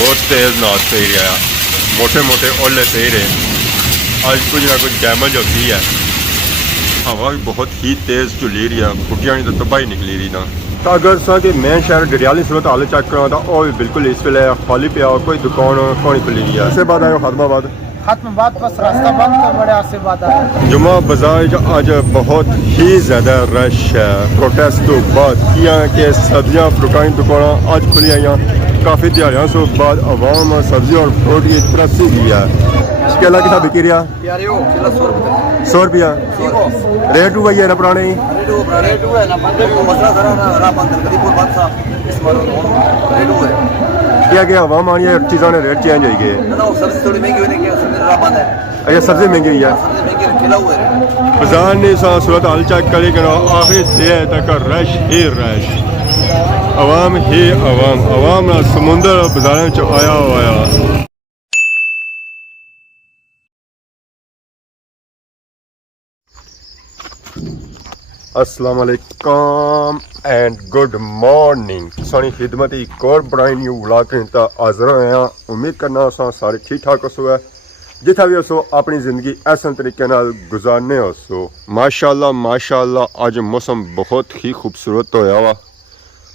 बहुत तेज़ नाच पे ही रहा, मोटे मोटे ओले पे ही रहे। आज कुछ ना कुछ डैमेज होती है। हवा भी बहुत ही तेज़ चुली रही है, बुटियां तो तबाही निकली रही ना। तो अगर सा कि मेन शहर डडियाली सूरत हाल चेक करा था वो भी बिल्कुल इस वेले खाली पिया, कोई दुकान कोई खुली रही है। इसके बाद आयो खत्माबाद बस रास्ता बंद कर बड़े आसे बाद आया। जुमा बाजार आज बहुत ही ज़्यादा रश है। प्रोटेस्ट तो बाद किया कि सब्जियां फ्रूटां की दुकान आज खुली आई, काफ़ी दिहाड़ियों से बाद आवाम सब्जी और फ्रूट की तरसी भी है। केला कितना बिकी रहा? 100 रुपया रेट हुआ है ना पुराने ही क्या क्या आवाम आनी है, चीज़ों ने रेट चेंज हो गए। अच्छा सब्जी महंगी हुई है। बाजार ने सूरत हाल चेक करी करो, आखिर से तक रश ही रश, आवाम ही आवाम, आवाम ना समुंदर बाजार च आया हुआ। अस्सलाम वालेकुम एंड गुड मॉर्निंग। सारी खिदमत एक और बड़ा न्यू व्लॉग के हाजिर होया। उम्मीद करना सारे ठीक ठाक हो है, जिथा भी हो अपनी ज़िंदगी ऐसे तरीके नाल गुजारने हो। माशाल्लाह माशाल्लाह आज मौसम बहुत ही खूबसूरत होया वा।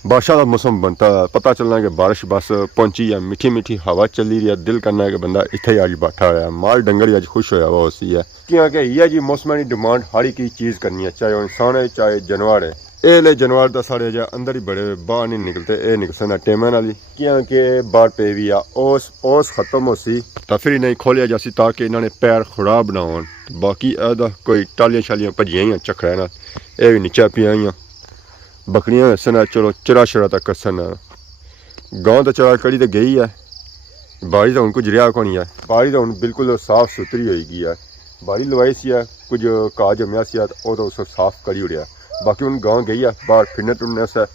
बारिश का मौसम बनता है, पता चलना कि बारिश बस पहुंची है, मीठी मीठी हवा चली रही है। दिल करना है कि बंदा इतने आज बैठा हुआ है, माल डंगर अज खुश होया हुआ उसी है। क्योंकि यह जी मौसम की डिमांड हर एक चीज़ करनी है, चाहे इंसान है चाहे जानवर है। ये ले जानवर तो सारे जो अंदर ही बड़े बाहर नहीं निकलते, ये निकल सकते टेमन वाली, क्योंकि बाहर पे भी आ ओस खत्म हो सी तो फिर नहीं खोलिया जासी ताकि इन्होंने पैर खराब ना हो। बाकी कोई टालियां शालियां भजियां ही चखड़ा ना, ये भी नीचे पिया बकरियां हसन, चलो चरा शरा तक हसन। गांव तो चरा कड़ी तो गई है, बाड़ी तो हूँ कुछ रहा को नहीं है। बाड़ी तो हूँ बिल्कुल साफ सुथरी होगी है। बाड़ी लवाई सी है, कुछ घा जमया सी है तो उसे साफ करी उड़िया। बाकी हूँ गांव गई है बाहर फिरने टुरने से।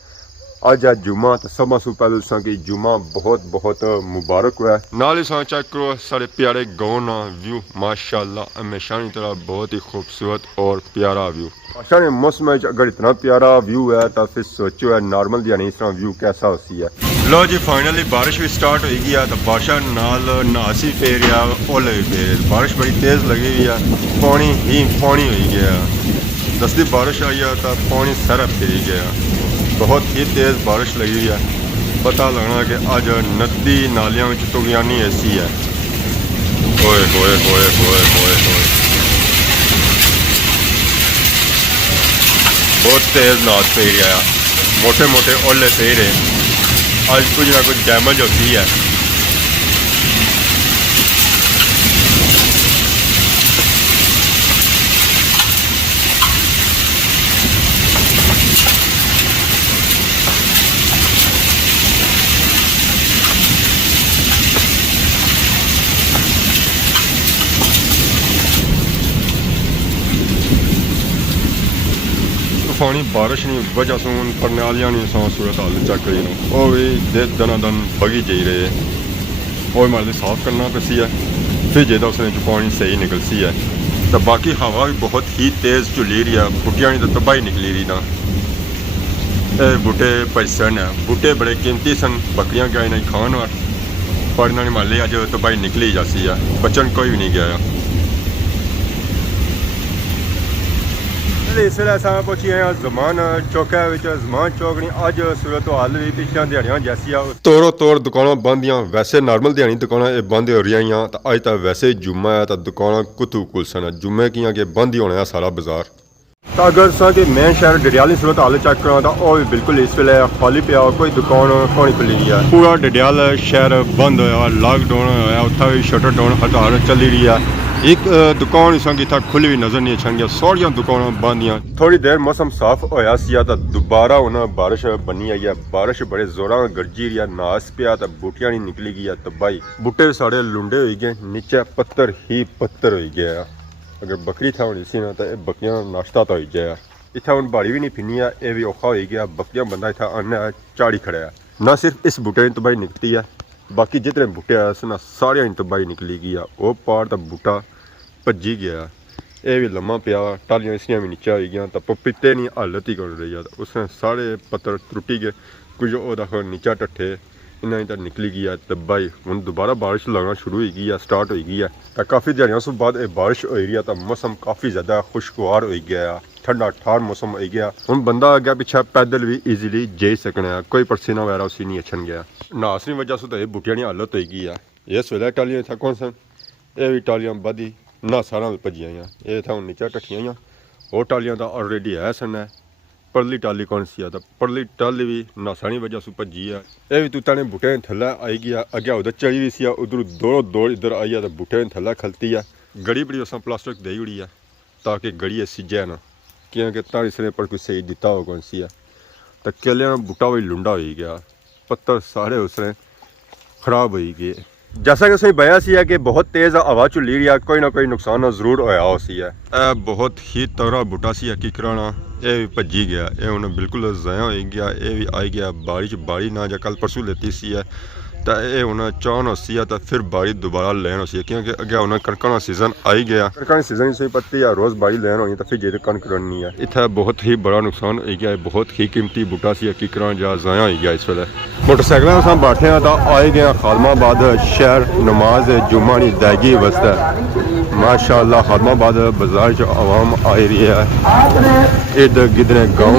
अज है जुमा, तो सब सू पहले कि जुमा बहुत बहुत मुबारक हुआ है। नाल ही चेक करो सारे प्यारे गाँव ना व्यू, माशाल्लाह हमेशा की तरह बहुत ही खूबसूरत और प्यारा व्यू। अच्छा ने मौसम अगर इतना प्यारा व्यू है तो फिर सोचो है नॉर्मल दिहाड़ी इस तरह व्यू कैसा होती है। लो जी फाइनली बारिश भी स्टार्ट हो गई है, तो बारिश नाल नासी पे रहा, ओले भी पे रहे। बारिश बड़ी तेज़ लगी हुई है, पानी ही पानी हो गया। दसती बारिश आई है तो पानी सारा फिर गया, बहुत ही तेज़ बारिश लगी हुई है। पता लगना कि अज नदी नालियां में तुगियानी ऐसी है। ओए होए होए होए होए होए, बहुत तेज़ नाच पे रहा, मोटे मोटे ओले पे रहे। आज कुछ ना कुछ डैमेज होती है। पानी बारिश नहीं वजह से पड़ने वाली नहीं सूरत हाल चेक करी वो भी दना दन बगी जा रहे, वो मारे साफ करना पैसी है, फिर जेदा उसने पानी सही निकल सी है। तो बाकी हवा भी बहुत ही तेज़ चुली रही है, बुटियां तो तबाही निकली रही ना। बूटे परिसन है, बूटे बड़े कीमती सन, बकरियां गए नहीं खान वार, पर इन्होंने मान ली अज तबाही निकली जाती है, बचन कोई भी नहीं गया। इस वे अस पहुंची हैं जमान चौक, जमान चौक नहीं अज सूरत हाल भी पिछले दिहाड़ियां जैसी तोड़ो तोड़ दुकाना बंद, वैसे नॉर्मल दिहाड़ी दुकाना बंद हो रही हैं। तो अज तो वैसे जुम्मा है तो दुकाना कुतू कुल सन, जुम्मे की कि बंद ही होना है सारा बाजार। तो अगर सा कि मेन शहर डडियाली सूरत हाल चेक करा तो वह भी बिल्कुल इस वे खाली पिया, कोई दुकान कोई खुली रही है। पूरा डडियाल शहर बंद होया, लॉकडाउन होया, उत्थे भी शटर डाउन हड़ताल चली रही है। एक दुकान संग इतना खुली हुई नजर नहीं छंगिया, सारिया दुकान बंद। थोड़ी देर मौसम साफ होया सी तो दोबारा उन्हें बारिश बनी आई है। बारिश बड़े जोर गरजी रही है, नास पिया तो बूटियां नहीं निकली गई है तबाही। बूटे साढ़े लुंडे हो गए, नीचे पत्थर ही पत्थर हो गया। अगर बकरी था होनी सी ना तो बकरियां नाश्ता तो हो जाए। इतना हूँ बाड़ी भी नहीं फिरनी है, यह भी औखा हो गया। बकरियां बंदा इतना अन्य चाड़ी खड़ा है। ना सिर्फ इस बूटे की तबाही निकलती है, बाकी जितने बूटे आए ना सारिया की तबाही निकली गई है। वह पार तो बूटा भजी गया, ये भी लम्मा पिया, टालियां इसलिए भी नीचे आई गई। तो पपीते नहीं हालत ही कर रही है, उसने सारे पत्थर त्रुटी गए, कुछ नीचा टट्ठे इन्ना ही तो निकली गई है तो भाई हुण दोबारा बारिश लगना शुरू हो गई है, स्टार्ट हो गई है तो काफ़ी दिहाड़ियों से बाद बारिश हो रही है तो मौसम काफ़ी ज़्यादा खुशगवार हो गया है, ठंडा ठार मौसम हो गया। हुण बंदा अगे पिछे पैदल भी ईजीली जाई सकना है, कोई पसीना वगैरह उसी नहीं अछन गया। नास की वजह से तो ये बूटियां की हालत हो गई है। इस वेले टालियां इत्थे कौन सन, ये भी टालियां बदी नासा नाल भजी आईयां, ये इत्थे हुण नीचे ढट्ठियां आईयां, वो टालियां तो ऑलरेडी है सन है। परली टाली कौन सी है तो परली टाली भी नासानी वजह से भजी है। ये भी तूता ने बूटे थल्ले आई गया, अगे उधर चढ़ी भी सी, उधर दौड़ इधर आई है तो बूटे थल्ले खलती है। गड़ी बड़ी उस प्लास्टिक दे उड़ी है ताकि गड़ी सिजे ना, क्योंकि तारी सिरे पर कुछ सही दिता हो कौन सी है तो केले बूटा भी लुंडा हो गया, पत्तर सारे उसने खराब हो गए। जैसा कि उसने बया सी है कि बहुत तेज़ हवा चुली रही है, कोई ना कोई नुकसान जरूर होया उसी है। बहुत ही तगड़ा बूटा सी है की कराना, ये भी भजी गया, ये उन्हें बिल्कुल ज़ाया हो गया, ये भी आई गया बारिश बारी ना जा कल परसों लेती सी है तो ये उन्हें चाहन सी है तो फिर बारी दोबारा लैन सी है, क्योंकि अगे उन्हें कणक का सीजन आई गया, कणक सीजन से पत्ती है रोज़ बारी लैन होनी तो फिर जे कणक रननी है। इतना बहुत ही बड़ा नुकसान हो गया, बहुत ही कीमती बूटा सी की करा जा ज़ाया हो गया। इस वे मोटरसाइकिल से बैठे हैं तो आए गए खालमाबाद शहर नमाज जुम्मा की अदायगी वास्ते। माशाअल्लाह खालमाबाद बाजार आवाम आई रही है इर्द गिर्द गाँव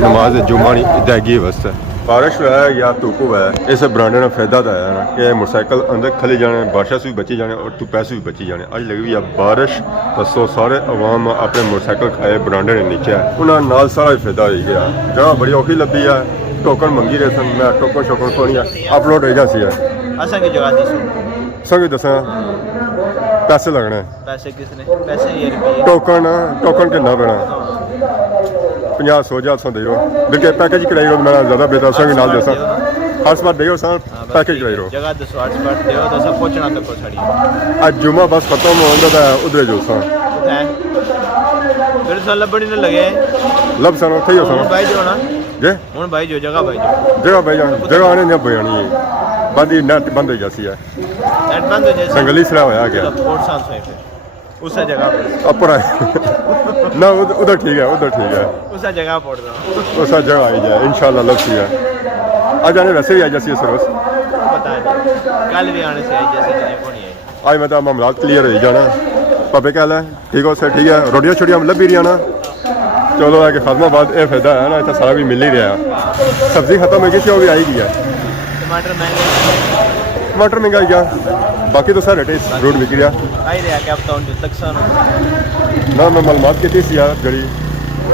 नमाज जुम्मा की अदायगी वास्ते। बारिश है या धुप है, इस ब्रांड ने फायदा तो है ना कि मोटरसाइकिल अंदर खले जाने, बारिश से भी बची जाने और धुप्पा से भी बची जाने। अज लगी हुई है बारिश तो सो सारे अवाम अपने मोटरसाइकिल खाए ब्रांड ने नीचे है, उन्होंने नाल सारा फायदा हो गया। जगह बड़ी औखी लगी है, टोकन मंगी रहे सन, मैं टोकन शोकन कोई अपलोड हो जाती है। संग दसा पैसे लगने, पैसे किसने, पैसे ये रुपये टोकन टोकन कितना पैना 50-100 दे बिल्कुल पैकेज कराई रो, मैं ज़्यादा बेहतर संग नाल दसा हॉटस्पॉट दे पैकेज कराई रो जगह दसो हॉटस्पॉट देओ तो सब पहुंचना तक को छड़ी आज जुम्मा बस खत्म होंदा था उधर जो सा फिर साल लबड़ी न लगे लब सन थे हो सन भाई जो ना जे हुन भाई जो जगह भाई जो जगह आने नहीं बयानी है बंदी नेट बंद हो जाती है, नेट बंद हो जाए संगली सरा होया गया पोर्ट सांस है फिर उस जगह पर अपर ना उधर ठीक है, उधर ठीक है, उस जगह पड़ दो उस जगह आई जाए इंशाल्लाह लब सी है। आज आने वैसे भी आई जैसी सर्विस पता है कल भी आने से आई जैसे नहीं कोनी है आज मैं तो मामला क्लियर हो जाना पापे क्या है ठीक हो सर ठीक है। रोटियां छोटियां मतलब भी रही ना चलो है कि खालमाबाद ये फायदा है ना, इतना सारा भी मिल ही रहा। सब्जी खत्म हो गई थी वो भी आई गई है, टमाटर महंगे टमाटर महंगा गया, बाकी तो सारे रेट फ्रूट बिक रहा आई रहा क्या बताऊं जो तकसान ना। मैं मालूमात की थी यार जड़ी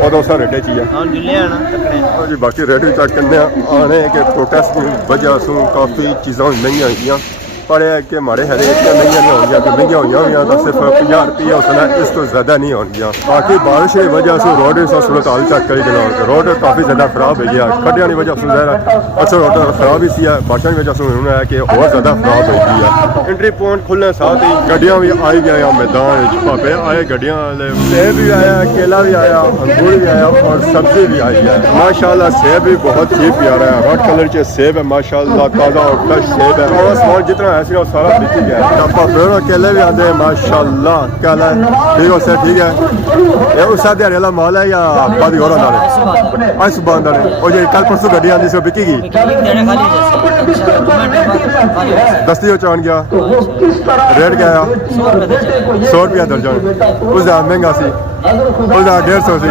और सारे रेट चाहिए हां जुले आना तकने जी। बाकी रेट भी चेक करने आने के प्रोटेस्ट की वजह से काफ़ी चीज़ां महंगियां होंगी, पर यह कि हमारे हरे इतना महंगियां नहीं होंगी, कि महंगियां हुई तो सिर्फ 50 रुपये उसने इस तो ज़्यादा नहीं होंगी। बाकी बारिश की वजह से रोड सूरत हाल चेक करी गया, रोड काफ़ी ज़्यादा खराब हो गया, खड्डिया की वजह से अच्छा रोड खराब ही सी है, बारिश की वजह से उन्होंने है कि और ज़्यादा खराब हो गई है। एंट्री पॉइंट खुलने साथ ही गड्डियाँ भी आई गई मैदान भापे आए, गड्डियाँ सेब भी आया, केला भी आया, अंगूर भी आया और सब्जी भी आई है। माशाल्लाह सेब भी बहुत ही प्यारा है, रेड कलर के सेब है माशाल्लाह, ताज़ा और फ्रेश सेब है, और सामान जितना ऐसे और सारा बिकी गया। केले भी आते हैं माशाल्लाह, केला ठीक हो सर ठीक है। ये उस दिहाड़ी वाला माल है या बाद और आंदा है आज सुबह आंदा है, और ये कल परसों गड्डी आंदी से बिकेगी दस्ती हो चान गया रेट क्या आया 100 रुपया दर्जन, उसका महंगा सी उसका 150 सी।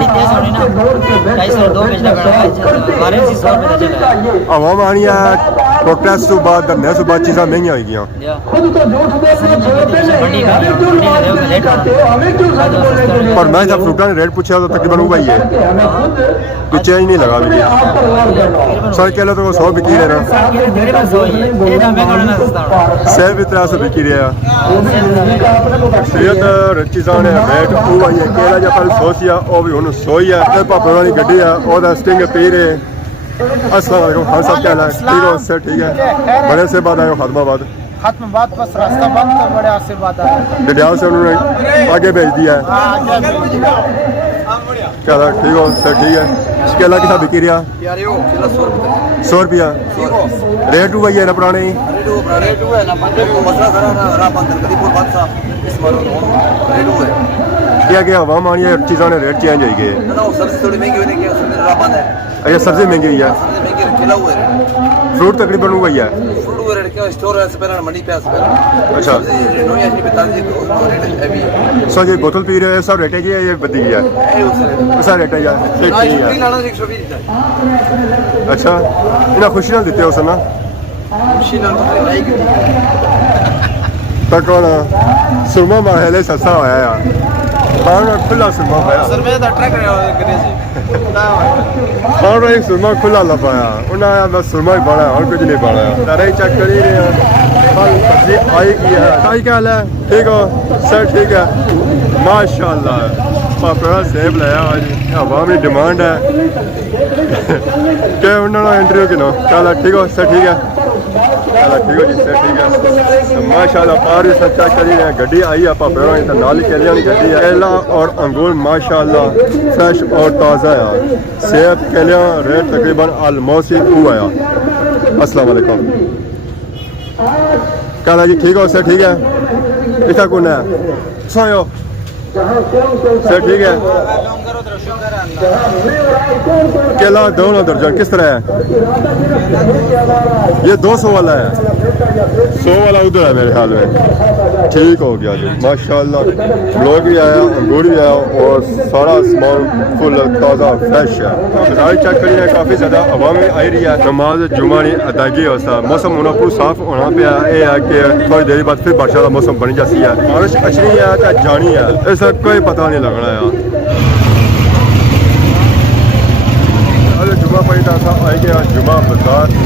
आवाम आनी है प्रोटेस्ट तो बाद धरने से बाद चीज़ां महंगी हो गई, पर मैं जब फ्रूटा ने रेट पूछा तो तकरीबन वो भाई है कुछ चेंज नहीं लगा भी। सर केला तो 100 बिकी रहे ना, सेब भी 300 बिकी रहे हैं। चीज़ा ने रेट वो भाई है, केला जो कल 100 सी वो भी हूँ 100 ही है। भापे वाली गड्डी है वह स्टिंग पी रहे। अस्सलाम वालेकुम हाँ सब क्या है ठीक हो सर ठीक है। बड़े से बाद आए खालमाबाद खालमाबाद बस रास्ता बंद तो बड़े आसे बाद आए डडियाल से उन्होंने आगे भेज दिया है। चलो ठीक हो सर ठीक है। केला कितना बिकी रहा 100 रुपया रेट हुआ है ना पुराने क्या क्या हवा मानी है चीज़ों ने रेट चेंज हो गए। अच्छा सब्जी महंगी हुई है फ्रूट तकरीबन हुआ ही है। फ्रूट वो रेट क्या स्टोर है पहले मंडी पे से पहले अच्छा नोई ऐसी बता दी तो रेट है भी सर ये बोतल पी रहे हैं सब रेट है कि ये बदी है है उस सर रेट है यार ठीक रेट ठीक फ्री है लाना 120 देता है अच्छा इन्हें खुशी ना देते हो सर ना खुशी ना तो लाइक तो कौन सुरमा महले सस्ता होया यार बाहर खुला सुरमा पाया सर मैं तो ट्रैक करने से बाहर एक सुरमा खुला ला पाया उन्हें आया बस सुरमा ही बड़ा और कुछ नहीं बड़ा सारे चेक कर ही रहे हैं कल सब्जी आई की है ताई क्या हाल है ठीक हो सर ठीक है माशाल्लाह पापा सेब लाया आज अवामी डिमांड है क्या उन्होंने इंटरव्यू की नो चल ठीक हो सर ठीक है चलो ठीक हो जी सर ठीक है माशाल्लाह पार सच्चा करी रहे गड्डी आई आप पैरों तो नाल केलियां गड्डी है केला और अंगूर माशाल्लाह फ्रेश और ताज़ा है सेब केलियां रेट तकरीबन ऑलमोस्ट ही हुआ है अस्सलाम वालेकुम काला जी ठीक हो सर ठीक है इतना कौन है सोयो सर ठीक है केला दोनों दर्जन किस तरह है ये 200 वाला है 100 वाला उधर है मेरे ख्याल में ठीक हो गया जी माशाल्लाह लोग भी आया अंगूर भी आया और सारा सामान फुल ताज़ा फ्रेश है बाजार चेक करिए काफ़ी ज़्यादा आवाम में आई रही है नमाज जुमा की अदायगी होता मौसम होना पूरा साफ होना पे ये है कि थोड़ी देर बाद फिर बारिश का मौसम बन जाती है बारिश अच्छी है या जानी है इसका कोई पता नहीं लगना यार जुमा पैदा था आई गया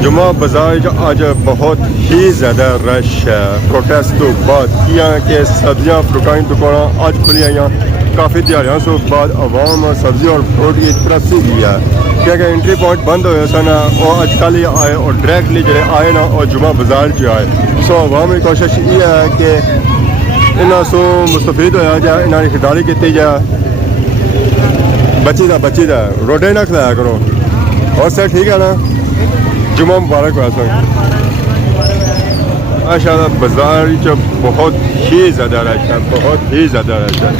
जुमा बाजार आज बहुत ही ज़्यादा रश है प्रोटेस्ट तो बाद किया कि सब्जियां फ्रूटां दुकान आज खुली आई काफ़ी दिहाड़ियों से बाद आवाम सब्जी और फ्रूट की तरसी भी है क्योंकि एंट्री पॉइंट बंद हो सन और अजकल ही आए और डायरेक्टली जो आए ना और जुमा बाजार च आए सो आवाम की कोशिश ये है कि इन्हों सो मुस्तफीद होया जाए इन्हों की खरीदारी की जाए बची दा रोडे ना खिलाया करो और सर ठीक है ना जुमा मुबारक हुआ सर माशाल्लाह बाजार च बहुत ही ज़्यादा रश है बहुत ही ज़्यादा रश है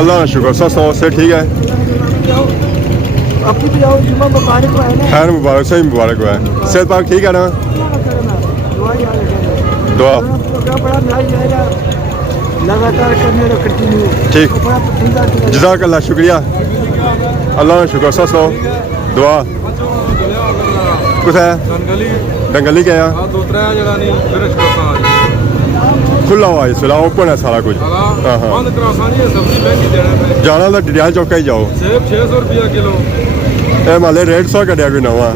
अल्लाह का शुक्र सौ से ठीक है खैर मुबारक सही मुबारक हुआ है सेहत पाक ठीक है ना दुआ लगातार करने कंटिन्यू ठीक जज़ाकल्लाह शुक्रिया अल्लाह का शुक्र सौ दुआ कुछ है दंगली क्या खुला हुआ इस वेला ओपन है सारा कुछ हाँ हाँ जाना तो डिडियाल चौका ही जाओ 600 रुपया किलो ये माले रेट 100 कटिया कोई नवा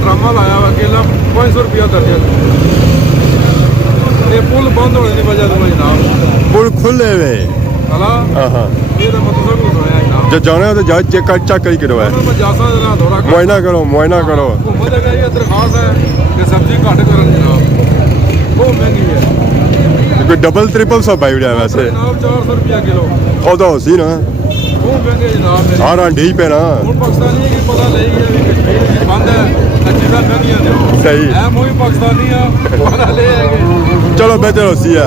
ड्रामा लाया वा केला 500 रुपया दर्जन ये पुल बंद होने की वजह से जनाब पुल खुले वे हाँ हाँ ये तो मतलब कुछ होया जनाब जो जाना है तो जा चेक करी करो है मुआयना करो ये दरखास्त है कि सब्जी घट कर जनाब बहुत महंगी है कोई डबल ट्रिपल सौ पाई है वैसे जनाब 400 रुपया किलो वो तो सी ना बहुत महंगे जनाब हाँ ढी पे ना पाकिस्तानी की पता नहीं है कि कश्मीर बंद है चीज़ां महंगियां ने सही है मोई पाकिस्तानी है पता ले आएंगे चलो बेहतर होती है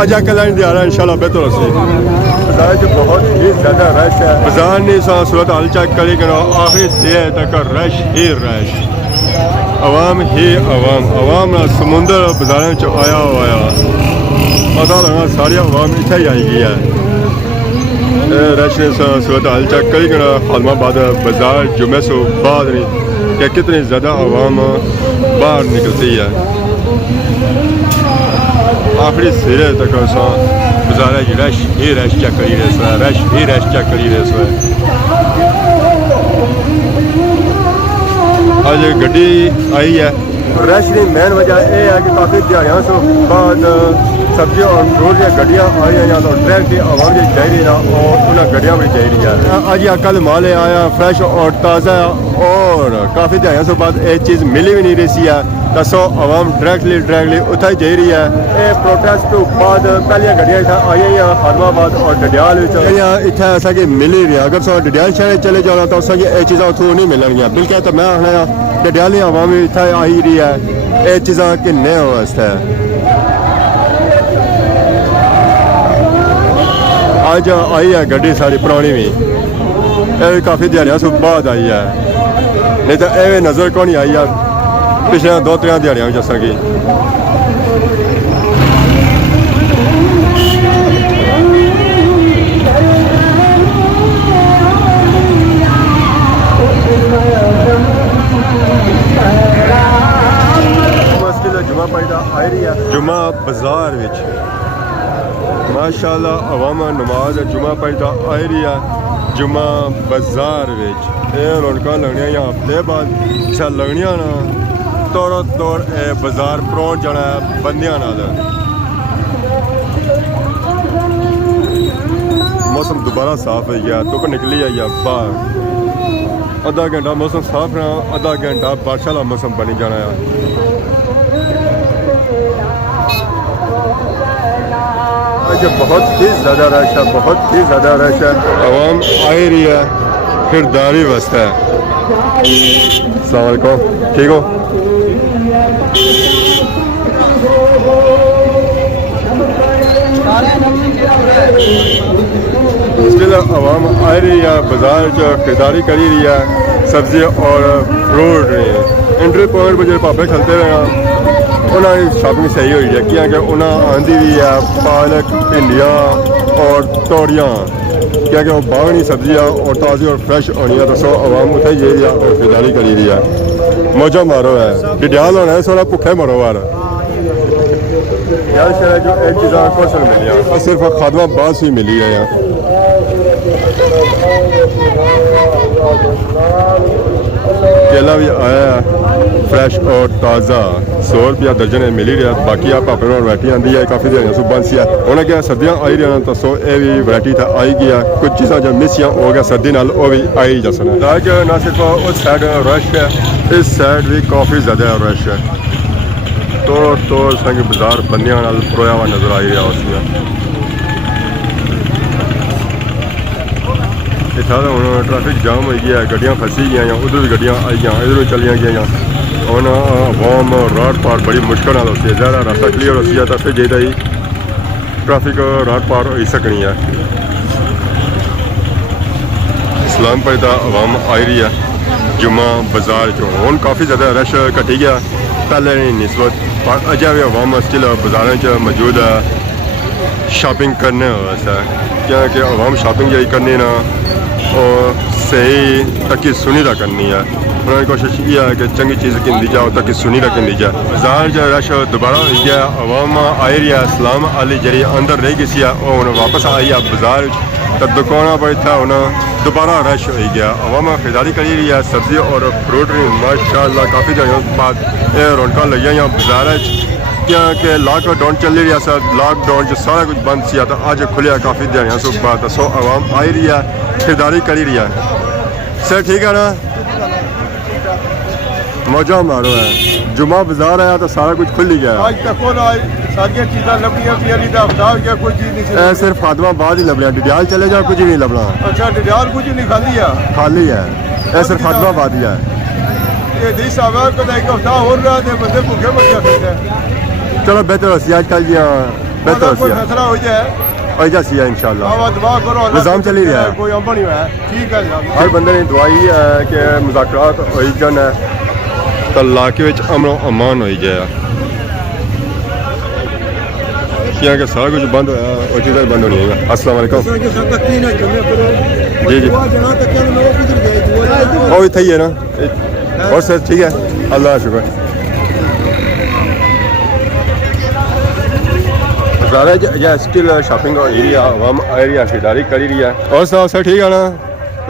आज कल दिहाड़ा इंशाल्लाह बेहतर होती बाजार जो बहुत ही ज़्यादा रश है बाजार ने सूरत हाल चेक करी करो आखिर से तक रश ही रश अवाम ही अवाम समुंदर बाजार में आया हुआ पता लगा सारी अवाम इतना ही आई गई है रश ने सूरत हाल चेक करी करो आलमाबाद बाजार जुमे से बाद कि कितनी ज़्यादा अवाम बाहर निकलती है आखिरी सिरे तक बाजार की रश चेक करी रहे चेक करी रहे आज गड्डी आई है रश की मेन वजह यह है कि काफ़ी दिहाड़ियों से बाद सब्जी और फ्रूट की गड्डियाँ आई हैं या तो डायरेक्ट की आवाम की चाहिए ना और उन्हें गड्डियाँ भी चाहिए है आज या कल माल आया फ्रेश और ताज़ा और काफ़ी दिहाड़ियों से बाद एक चीज़ मिली भी नहीं रही है दसो आवाम डायरेक्टली उत्थे ही जा रही है ये प्रोटेस्ट तो बाद पहलिया गड्डियां इतना आई हैं खादमाबाद और डडियाल इतना ऐसा कि मिल ही रहा अगर सो डडियाल शहर चले जाना तो उसकी ये चीज़ा उतों नहीं मिलनिया बिल्कुल तो मैं आखना डडियाली आवाम भी इतना आई रही है ये चीज़ा किन्ने वास्ते आज आई है गड्डी सारी पुरानी भी काफ़ी दिहाड़ियां से बाद आई है नहीं तो ये नज़र को नहीं आई यार पिछले 2-3 दिहाड़ियां जैसा कि जुमा पढ़दा आई रही है जुमा बाजार विच माशाअल्लाह अवाम नमाज जुमा पढ़दा आई रही है जुमा बाजार विच ये रौनकां लगनियां या हफ्ते बाद अच्छा लगनियां ना तोड़ो तोड़ बाजार परोंच जाना है बंदियां नाल मौसम दोबारा साफ हो गया धुप्प निकली आई है बाहर आधा घंटा मौसम साफ रहा आधा घंटा बारिश वाला मौसम बनी जाना है आज बहुत ही ज़्यादा रश है बहुत ही ज़्यादा रश है आवाम आ रही है खरीदारी वास्ते अस्सलाम वालेकुम ठीक हो आवाम आ रही है बाजार जो खरीदारी करी रही है सब्जी और फ्रूट एंट्री पॉइंट पर जो भापे खलते रहे उन्होंने शॉपिंग सही हुई है क्योंकि उन्हें आंधी भी है पालक भिंडियाँ और तोड़ियाँ क्योंकि वो बागनी सब्जियाँ और ताज़ी और फ्रेश होनी है तो सो आवाम उठे ही है और खरीदारी करी रही है मौजा मारो है डिडियाल होना है सोना भुखे मरो यार यार शहर जो एक चीज़ कौन सा मिली है सिर्फ खादमा बाद से मिली है यहाँ केला भी आया है फ्रेश और ताज़ा 100 रुपया दर्जन है मिली रहा बाकी आप अपने वैरायटी आती है काफ़ी देर सुबह बंद सी है उन्हें क्या सर्दियाँ आई रही तो सो ये भी वैरायटी था आई गया कुछ चीज़ा जो मिस हो गया सर्दी नाल वो भी आई जा सकता ताकि ना सिर्फ उस साइड रश है इस साइड भी काफ़ी ज़्यादा रश है तो संग बाजार बंदियां नाल परोया हुआ नजर आई रहा उसमें इतना तो हूँ ट्रैफिक जाम हो गया गड्डियाँ फसी गई उधर भी गड्डियाँ आई इधर भी चलिया गई और आवाम रात पार बड़ी मुश्किल नाल होती है ज़्यादा रास्ता क्लीयर होती है तो फिर जेदा ही ट्रैफिक रात पार हो सकनी है इस्लाम पर आवाम आई रही है जुम्मा बाजार चो हूँ काफ़ी ज़्यादा रश घटी गया पहले निस्बत पर अजय भी आवाम स्टिल बाजारों च मौजूद है शॉपिंग करने वास्ते क्योंकि आवाम शॉपिंग यही करनी ना और सही तकी सुनी दा करनी है उन्होंने कोशिश ये है कि चंगी चीज़ किंदी जाओ ताकि सुनी दा किंदी जाए बाजार जो रश दोबारा हो गया आवाम आई रही है इस्लाम आली जरी अंदर रह गई सी हूँ वापस आई है बाजार तो दुकानों पर था उन्हें दोबारा रश हो गया आवाम खरीदारी करी रही है सब्जी और फ्रूट माशाअल्लाह काफ़ी जगह बाद रौनक लगी हैं बाजार क्योंकि लॉकडाउन चल रहा सर लॉकडाउन सारा कुछ बंद सी तो अज खुलिया काफ़ी दिहाड़ियां सुख बाद सो आवाम आई रही है खरीदारी करी रही है सर ठीक है ना मौजा मारो है जुमा बाजार आया तो सारा कुछ खुल ही गया आज तक सारिया चीज़ा लभनिया कोई चीज़ नहीं सिर्फ फातिमा बाद ही लभना डिडियाल चले जाओ कुछ नहीं लभना अच्छा डिडियाल कुछ नहीं खाली है सिर्फ फातिमा बाद ही है ये देश आवा को एक हफ्ता हो रहा है बंदे भूखे मर जाते हैं चलो बेहतर हो आजकल बेहतर हो फैसला हो जाए और जैसी है इंशाल्लाह दुआ करो निज़ाम चल ही रहा है कोई अम्बा नहीं हुआ ठीक है हर बंदे ने दुआई है कि मुज़ाकरात हो जाए तो इलाके में अमन अमान हो जाए क्योंकि सारा कुछ बंद होया और चीज़ें बंद होनी है अस्सलाम वालेकुम जी जी वो इतना ही है ना और सर ठीक है अल्लाह का शुक्र ज़्यादा स्टिल शॉपिंग एरिया आवाम एरिया खरीदारी करी रही है और सर ठीक है ना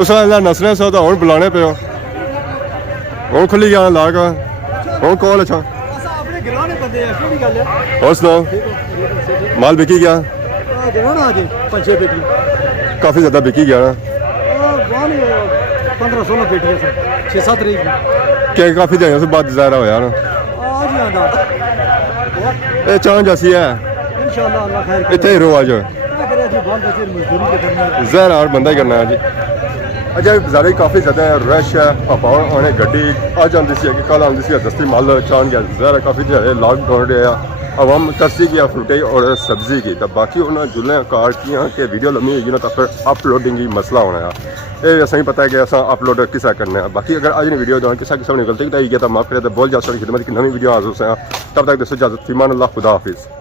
उस नसने सो तो हूँ बुलाने पे हूँ खुली गया लाग हूँ कॉल अच्छा और सुनाओ माल बिकी गया काफ़ी ज़्यादा बिकी गया ना 15-16 पेटियां सर 6-7 रही क्या काफ़ी देर से बाद ज़ाहिर होया ना ये चांद जैसी है इतने ही रो आज ज़ाहिर और बंदा ही करना है जी अच्छा ज़्यादा काफ़ी ज़्यादा रश है अपावर आने गड्डी अज आती सी कल आती सी दस्ती माल चांद गया ज़ाहिर काफ़ी लॉकडाउन रहा अवाम तरसी की फ्रूटे और सब्जी की तो बाकी उन्हें जुल्लें काटियाँ कि वीडियो लम्बी होगी ना तो फिर अपलोडिंग ही मसला होना है ये असें पता है कि अस अपलोड किसा करना है बाकी अगर अज वीडियो दौरान किसी किस्म की गलती बताई गई तो माफ़ करें तो बोल जा सारी खिदमत की नवी वीडियो हाजिर से तब तक दसो इजाजत फीमान अल्लाह खुदा हाफिज़।